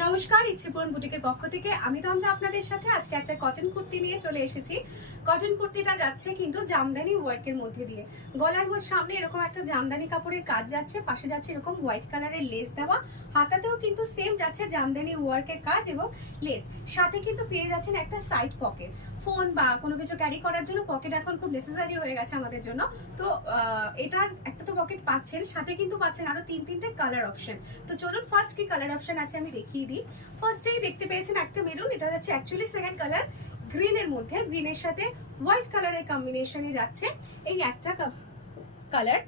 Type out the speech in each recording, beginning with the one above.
নমস্কার, ইচ্ছেপূরণ বুটিকের পক্ষ থেকে আমি তন্দ্রা আপনাদের সাথে আজকে একটা কটন কুর্তি নিয়ে চলে এসেছি। কটন কুর্তিটা যাচ্ছে কিন্তু জামদানি ওয়ার্কের মধ্যে দিয়ে। গলার সামনে এরকম একটা জামদানি কাপড়ের কাজ যাচ্ছে, পাশে যাচ্ছে এরকম হোয়াইট কালারের লেস দেওয়া, হাতাতেও কিন্তু সেম যাচ্ছে জামদানি ওয়ার্কের কাজ এবং লেস। সাথে কিন্তু পেয়ে যাচ্ছেন একটা সাইড পকেট, ফোন বা কোনো কিছু ক্যারি করার জন্য পকেট এখন খুব নেসেসারি হয়ে গেছে আমাদের জন্য। তো এটার একটা তো পকেট পাচ্ছেন, সাথে কিন্তু পাচ্ছেন আরো তিনটে কালার অপশন। তো চলুন ফার্স্ট কি কালার অপশন আছে আমি দেখিয়ে দিই। ফার্স্টেই দেখতে পেয়েছেন একটা মেরুন, এটা যাচ্ছে অ্যাকচুয়ালি সেকেন্ড কালার গ্রিনের মধ্যে, গ্রিনের সাথে হোয়াইট কালারের কম্বিনেশনে যাচ্ছে এই একটা কালার।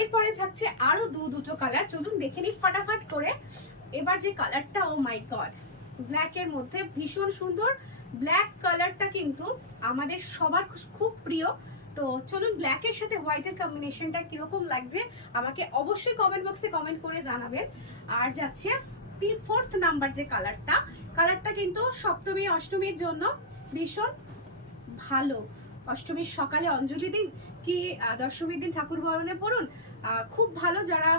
এরপরে থাকছে আরো দুটো কালার, চলুন দেখে নিই ফটাফট করে। এবার যে কালারটা, ও মাই গড, ব্ল্যাক এর মধ্যে ভীষণ সুন্দর। ব্ল্যাক কালারটা কিন্তু আমাদের সবার খুব প্রিয়। তো চলুন ব্ল্যাক এর সাথে হোয়াইট এর কম্বিনেশনটা কিরকম লাগছে আমাকে অবশ্যই কমেন্ট বক্সে কমেন্ট করে জানাবেন। আর যাচ্ছে ফোর্থ নাম্বার যে কালারটা কিন্তু সপ্তমী অষ্টমীর জন্য ভীষণ ভালো। অষ্টমীর সকালে অঞ্জলি দিন কি দশমীর দিন ঠাকুর বরণে পড়ুন, খুব ভালো। যারা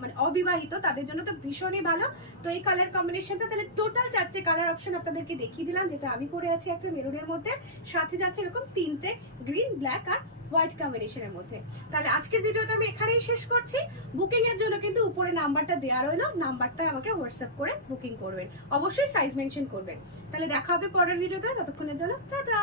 মানে অবিবাহিত তাদের জন্য তো ভীষণই ভালো। তো এই কালার কম্বিনেশনটা তাহলে টোটাল 4টে কালার অপশন আপনাদেরকে দেখিয়ে দিলাম, যেটা আমি পরে আছি একটা মেরুনের মধ্যে, সাথে যাচ্ছে এরকম 3টে গ্রিন, ব্ল্যাক আর হোয়াইট কম্বিনেশনের মধ্যে। তাহলে আজকের ভিডিওটা আমি এখানেই শেষ করছি। বুকিং এর জন্য কিন্তু উপরে নাম্বারটা দেওয়া রইলো, নাম্বারটা আমাকে হোয়াটসঅ্যাপ করে বুকিং করবেন, অবশ্যই সাইজ মেনশন করবেন। তাহলে দেখা হবে পরের ভিডিওতে, ততক্ষণের জন্য টাটা।